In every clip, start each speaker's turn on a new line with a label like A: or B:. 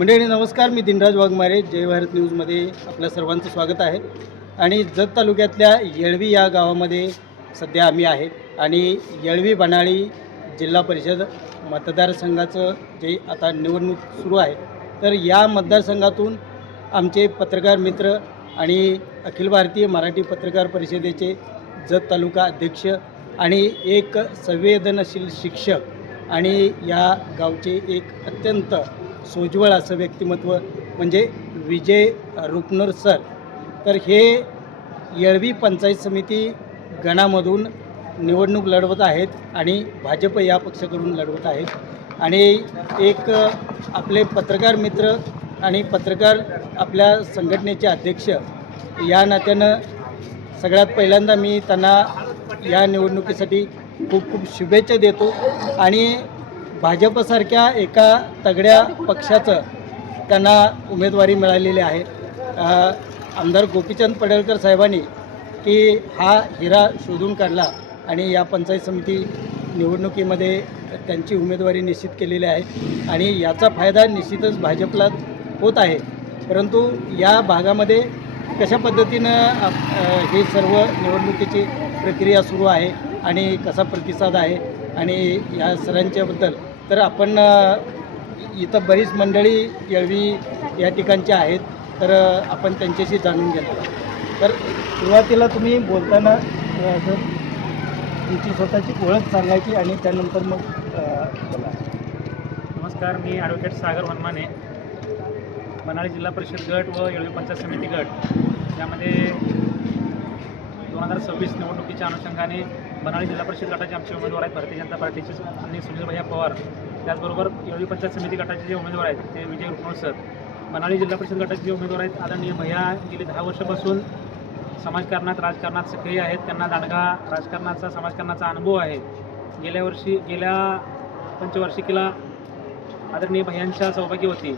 A: मंडळी नमस्कार. मी दिनराज वाघमारे जय भारत न्यूजमध्ये आपल्या सर्वांचं स्वागत आहे. आणि जत तालुक्यातल्या येळवी या गावामध्ये सध्या आम्ही आहे. आणि येळवी बनाळी जिल्हा परिषद मतदारसंघाचं जे आता निवडणूक सुरू आहे तर या मतदारसंघातून आमचे पत्रकार मित्र आणि अखिल भारतीय मराठी पत्रकार परिषदेचे जत तालुका अध्यक्ष आणि एक संवेदनशील शिक्षक आणि या गावचे एक अत्यंत सोज्वळ असं व्यक्तिमत्व म्हणजे विजय रुपनर सर. तर हे येळवी पंचायत समिती गणामधून निवडणूक लढवत आहेत आणि भाजप या पक्षाकडून लढवत आहेत. आणि एक आपले पत्रकार मित्र आणि पत्रकार आपल्या संघटनेचे अध्यक्ष या नात्यानं सगळ्यात पहिल्यांदा मी त्यांना या निवडणुकीसाठी खूप खूप शुभेच्छा देतो. आणि भाजपसारख्या एका तगड्या पक्षाचं त्यांना उमेदवारी मिळालेली आहे. आमदार गोपीचंद पडळकर साहेबांनी की हा हिरा शोधून काढला आणि या पंचायत समिती निवडणुकीमध्ये त्यांची उमेदवारी निश्चित केलेली आहे आणि याचा फायदा निश्चितच भाजपला होत आहे. परंतु या भागामध्ये कशा पद्धतीनं आप- हे सर्व निवडणुकीची प्रक्रिया सुरू आहे आणि कसा प्रतिसाद आहे आणि या सरांच्याबद्दल तर आपण इथं बरीच मंडळी येळवी या ठिकाणच्या आहेत तर आपण त्यांच्याशी जाणून घेणार तर सुरुवातीला तुम्ही बोलताना सर तुमची स्वतःची ओळख सांगायची आणि त्यानंतर मग बोला.
B: नमस्कार मी ॲडव्होकेट सागर वनमाने. मनाली जिल्हा परिषद गट व येळवी पंचायत समिती गट. यामध्ये दोन हजार सव्वीस निवडणुकीच्या अनुषंगाने बनाळी जिल्हा परिषद गटाचे आमचे उमेदवार आहेत भारतीय जनता पार्टीचे आणि सुनील भैया पवार. त्याचबरोबर येळी पंचायत समिती गटाचे जे उमेदवार आहेत ते विजय रुक्मोळ सर. बनाळी जिल्हा परिषद गटाचे जे उमेदवार आहेत आदरणीय भैया गेली दहा वर्षापासून समाजकारणात राजकारणात सक्रिय आहेत. त्यांना दांडगा राजकारणाचा समाजकारणाचा अनुभव आहे. गेल्या वर्षी गेल्या पंचवार्षिकीला आदरणीय भैयांच्या होती.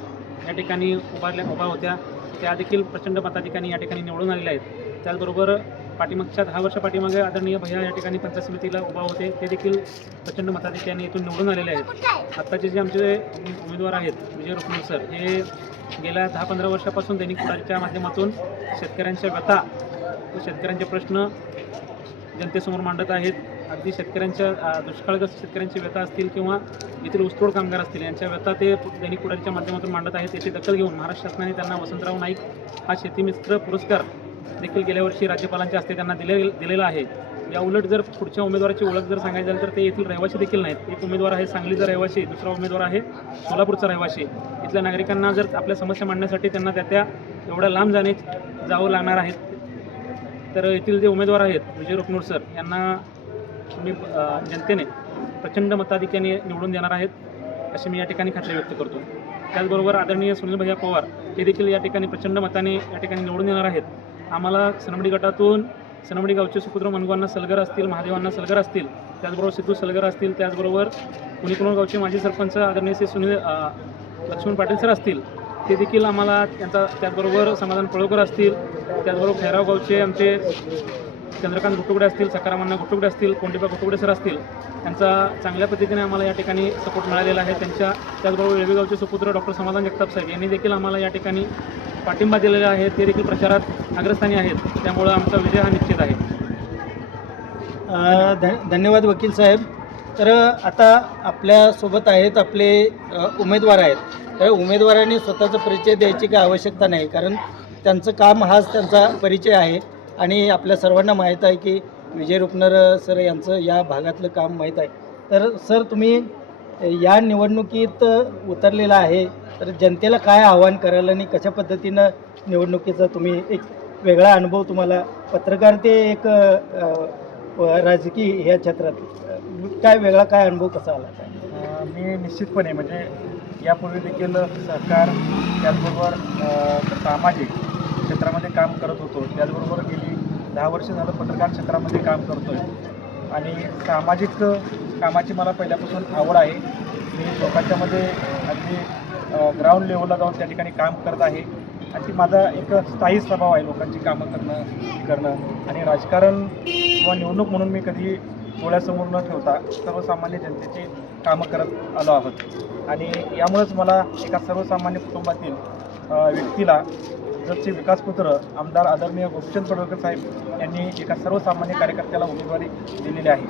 B: या ठिकाणी उभारल्या उभा होत्या. त्या देखील प्रचंड मताधिकारी या ठिकाणी निवडून आलेल्या आहेत. त्याचबरोबर पाठीमागच्या दहा वर्षा पाठीमागे आदरणीय भैया या ठिकाणी पंचायत समितीला उभा होते ते देखील प्रचंड मताधिकांनी इथून निवडून आलेले आहेत. आत्ताचे जे आमचे उमेदवार आहेत विजय रुक्मिण सर हे गेल्या दहा पंधरा वर्षापासून दैनिक पुढारीच्या माध्यमातून शेतकऱ्यांच्या व्यथा व शेतकऱ्यांचे प्रश्न जनतेसमोर मांडत आहेत. अगदी शेतकऱ्यांच्या दुष्काळग्रस्त शेतकऱ्यांची व्यथा असतील किंवा येथील ऊसतोड कामगार असतील यांच्या व्यथा ते दैनिक पुढारीच्या माध्यमातून मांडत आहेत याची दखल घेऊन महाराष्ट्र शासनाने त्यांना वसंतराव नाईक हा शेतीमित्र पुरस्कार देखील गेल्या वर्षी राज्यपालांच्या हस्ते त्यांना दिले दिलेलं आहे. या उलट जर पुढच्या उमेदवाराची ओळख जर सांगायची झाली तर ते येथील रहिवासी देखील नाहीत. एक उमेदवार आहे सांगलीचा रहिवासी दुसरा उमेदवार आहे सोलापूरचा रहिवासी. इथल्या नागरिकांना जर आपल्या समस्या मांडण्यासाठी त्यांना त्या त्या एवढ्या लांब जाणे जावं लागणार आहेत तर येथील जे उमेदवार आहेत विजय रुकनूर सर यांना तुम्ही जनतेने प्रचंड मताधिक्याने निवडून देणार आहेत अशी मी या ठिकाणी खात्री व्यक्त करतो. त्याचबरोबर आदरणीय सुनील भैया पवार हे देखील या ठिकाणी प्रचंड मताने या ठिकाणी निवडून येणार आहेत. आम्हाला सनमडी गटातून सनमडी गावचे सुपुत्र मनगवांना सलगर असतील महादेवांना सलगर असतील त्याचबरोबर सिद्धू सलगर असतील त्याचबरोबर कुणीकुणूर गावचे माजी सरपंच आदरणीय श्री सुनील लक्ष्मण पाटील सर असतील ते देखील आम्हाला त्यांचा त्याचबरोबर समाधान पळवकर असतील त्याचबरोबर खैराव गावचे आमचे चंद्रकांत गुटुगडे असतील सकारामांना गुटुगडे असतील कोंडिबा गुटुगडे सर असतील त्यांचा चांगल्या पद्धतीने आम्हाला या ठिकाणी सपोर्ट मिळालेला आहे. त्यांच्या त्याचबरोबर वेळवेगावचे सुपुत्र डॉक्टर समाधान जगताप साहेब यांनी देखील आम्हाला या ठिकाणी पाठिंबा दिलेला आहे ते देखील प्रचारात अग्रस्थानी आहेत. त्यामुळं आमचा विजय हा निश्चित आहे.
A: धन्यवाद वकील साहेब. तर आता आपल्यासोबत आहेत आपले उमेदवार आहेत. तर उमेदवारांनी स्वतःचा परिचय द्यायची काही आवश्यकता नाही कारण त्यांचं काम हाच त्यांचा परिचय आहे. आणि आपल्या सर्वांना माहीत आहे की विजय रुपनर सर यांचं या भागातलं काम माहीत आहे. तर सर तुम्ही या निवडणुकीत उतरलेला आहे. तर जनतेला काय आव्हान करायला आणि कशा पद्धतीनं निवडणुकीचा तुम्ही एक वेगळा अनुभव तुम्हाला पत्रकार ते एक राजकीय ह्या क्षेत्रात काय वेगळा काय अनुभव कसा आला? काय
B: मी निश्चितपणे म्हणजे यापूर्वी देखील सहकार त्याचबरोबर सामाजिक क्षेत्रामध्ये काम करत होतो. त्याचबरोबर गेली दहा वर्ष झालं पत्रकार क्षेत्रामध्ये काम करतो आहे आणि सामाजिक कामाची मला पहिल्यापासून आवड आहे. मी लोकांच्यामध्ये अगदी ग्राउंड लेवलला जाऊन त्या ठिकाणी काम करत आहे. आणि ती माझा एक स्थायी स्वभाव आहे लोकांची कामं करणं करणं. आणि राजकारण किंवा निवडणूक म्हणून मी कधी
C: डोळ्यासमोर न ठेवता सर्वसामान्य जनतेची कामं करत आलो आहोत. आणि यामुळेच मला एका सर्वसामान्य कुटुंबातील व्यक्तीला जतचे विकासपुत्र आमदार आदरणीय गोपीचंद पडळकर साहेब यांनी एका सर्वसामान्य कार्यकर्त्याला उमेदवारी दिलेली आहे.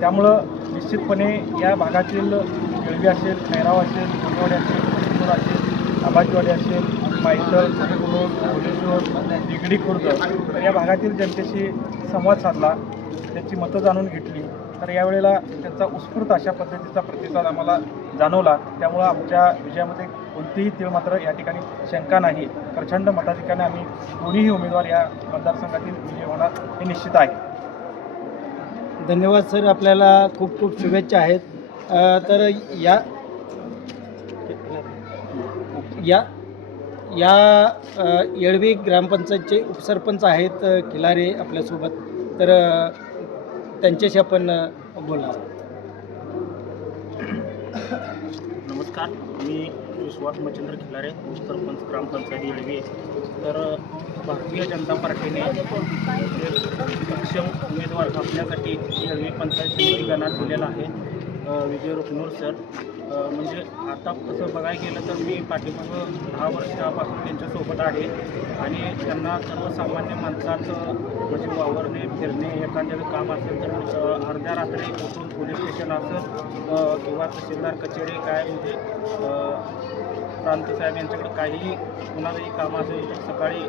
C: त्यामुळं निश्चितपणे या भागातील केळवी असेल खैराव असेल गुंडवाडी असेल कोल्हापूर असेल आबाजीवाडी असेल मायसर कुरुड भुवनेश्वर दिगडी खुर्द तर या भागातील जनतेशी संवाद साधला त्यांची मतं जाणून घेतली. तर यावेळेला त्यांचा उत्स्फूर्त अशा पद्धतीचा प्रतिसाद आम्हाला जाणवला. त्यामुळं आमच्या विजयामध्ये कोणतीही तीळ मात्र या ठिकाणी शंका नाही. प्रचंड मताधिकाने आम्ही दोन्हीही उमेदवार या मतदारसंघातील विजय होणार हे निश्चित आहे.
A: धन्यवाद सर. आपल्याला खूप खूप शुभेच्छा आहेत. तर या या या येळवी ग्रामपंचायतचे उपसरपंच आहेत खिलारे आपल्यासोबत. तर त्यांच्याशी आपण बोला बोलणार
D: नमस्कार मी विश्वास मच्छिंद्र खिलारे सरपंच ग्रामपंचायत येळवी तर भारतीय जनता पार्टीने सक्षम उमेदवार आपल्यासाठी येळवी पंचायत समिती गणात दिलेला आहे विजय रुकनूर सर. म्हणजे आता तसं बघायला गेलं तर मी पाठीमागं दहा वर्षापासून त्यांच्यासोबत आहे. आणि त्यांना सर्वसामान्य माणसाचं म्हणजे वावरणे फिरणे एखाद्याचं काम असेल तर अर्ध्या रात्री उठून पोलीस स्टेशन असेल किंवा तहसीलदार कचेरी काय म्हणजे प्रांतसाहेब यांच्याकडे काहीही कुणालाही काम असेल तर सकाळी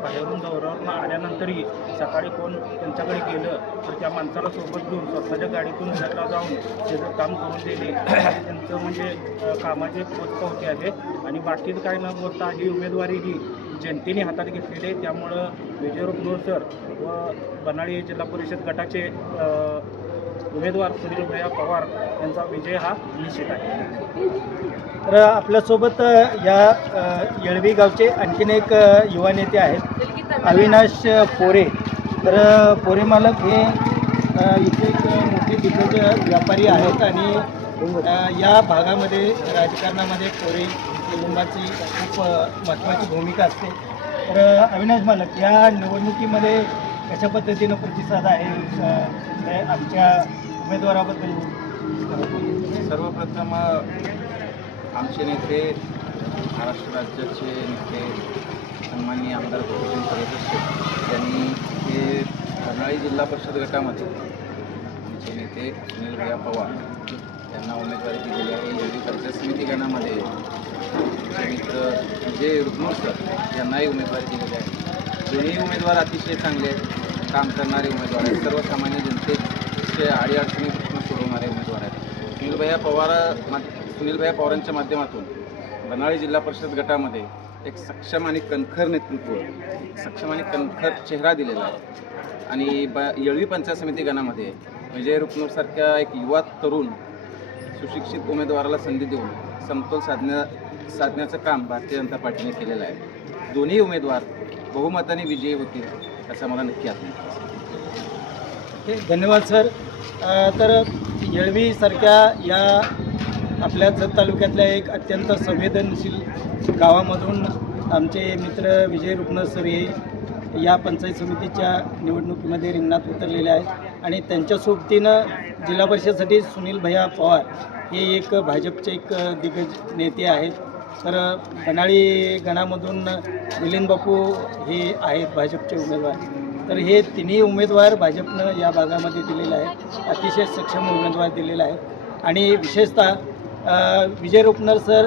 D: बाहेरून दौऱ्यावरून आल्यानंतरही सकाळी कोण त्यांच्याकडे गेलं तर त्या माणसाला सोबत घेऊन स्वतःच्या गाडीतून घरला जाऊन त्याचं काम करून देणे. त्यांचं म्हणजे कामाचे कामाची होते पोचपावती आहे आणि बाकीचं काय न बोलता ही उमेदवारी ही जनतेने हातात घेतलेली आहे. त्यामुळं विजय रुपनूर सर व बनाळी जिल्हा परिषद गटाचे उमेदवार सुनील भैया पवार यांचा विजय हा निश्चित आहे.
A: तर आपल्यासोबत या येळवी गावचे आणखीन एक युवा नेते आहेत. अविनाश पोरे. तर पोरे मालक हे इथे एक मोठे दिग्गज व्यापारी आहेत आणि या भागामध्ये राजकारणामध्ये पोरे कुटुंबाची खूप महत्त्वाची भूमिका असते. तर अविनाश मालक या निवडणुकीमध्ये कशा पद्धतीनं प्रतिसाद आहे? आमच्या उमेदवाराबद्दल
E: सर्वप्रथम आमचे नेते महाराष्ट्र राज्याचे नेते सन्माननीय आमदार गोपीचंद सदस्य यांनी हे कर्नाळी जिल्हा परिषद गटामध्ये आमचे नेते सुनील भैया पवार त्यांना उमेदवारी दिलेली आहे. येळवी पंचायत समिती गणामध्ये मित्र जे रुक्मोर सर यांनाही उमेदवारी दिलेली आहे. दोन्ही उमेदवार अतिशय चांगले आहेत. काम करणारे उमेदवार आहेत. सर्वसामान्य जनतेचे अडीअडचणी प्रश्न सोडवणारे उमेदवार आहेत. सुनीलभैया पवार मा सुनीलभैया पवारांच्या माध्यमातून बनाळी जिल्हा परिषद गटामध्ये एक सक्षम आणि कणखर नेतृत्व सक्षम आणि कणखर चेहरा दिलेला आहे. आणि ब येळवी पंचायत समिती गणामध्ये विजय रुपनूरसारख्या एक युवा तरुण सुशिक्षित उमेदवाराला संधी देऊन समतोल साधण्या साधण्याचं काम भारतीय जनता पार्टीने केलेलं आहे दोन्ही उमेदवार बहुमताने विजयी होतील असं मला नक्की आत्मविश्वास आहे.
A: धन्यवाद सर तर येळवीसारख्या या आपल्या जत तालुक्यातल्या एक अत्यंत संवेदनशील गावामधून आमचे मित्र विजय रुग्ण सर हे या पंचायत समितीच्या निवडणुकीमध्ये रिंगणात उतरलेले आहेत. आणि त्यांच्या सोबतीनं जिल्हा परिषदसाठी सुनील भैया पवार हे एक भाजपचे एक दिग्गज नेते आहेत. तर बनाळी गणामधून मिलिंद बापू हे आहेत भाजपचे उमेदवार. तर हे तिन्ही उमेदवार भाजपनं या भागामध्ये दिलेले आहेत. अतिशय सक्षम उमेदवार दिलेले आहेत. आणि विशेषतः विजय रुपनर सर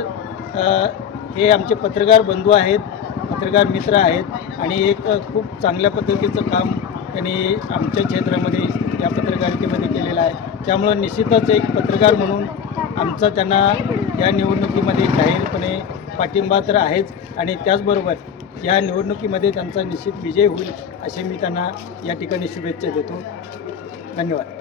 A: हे आमचे पत्रकार बंधू आहेत. पत्रकार मित्र आहेत आणि एक खूप चांगल्या पद्धतीचं काम त्यांनी आमच्या क्षेत्रामध्ये या पत्रकारितेमध्ये केलेलं आहे. त्यामुळं निश्चितच एक पत्रकार म्हणून आमचा त्यांना या निवडणुकीमध्ये जाहीरपणे पाठिंबा तर आहेच आणि त्याचबरोबर या निवडणुकीमध्ये त्यांचा निश्चित विजय होईल असे मी त्यांना या ठिकाणी शुभेच्छा देतो. धन्यवाद.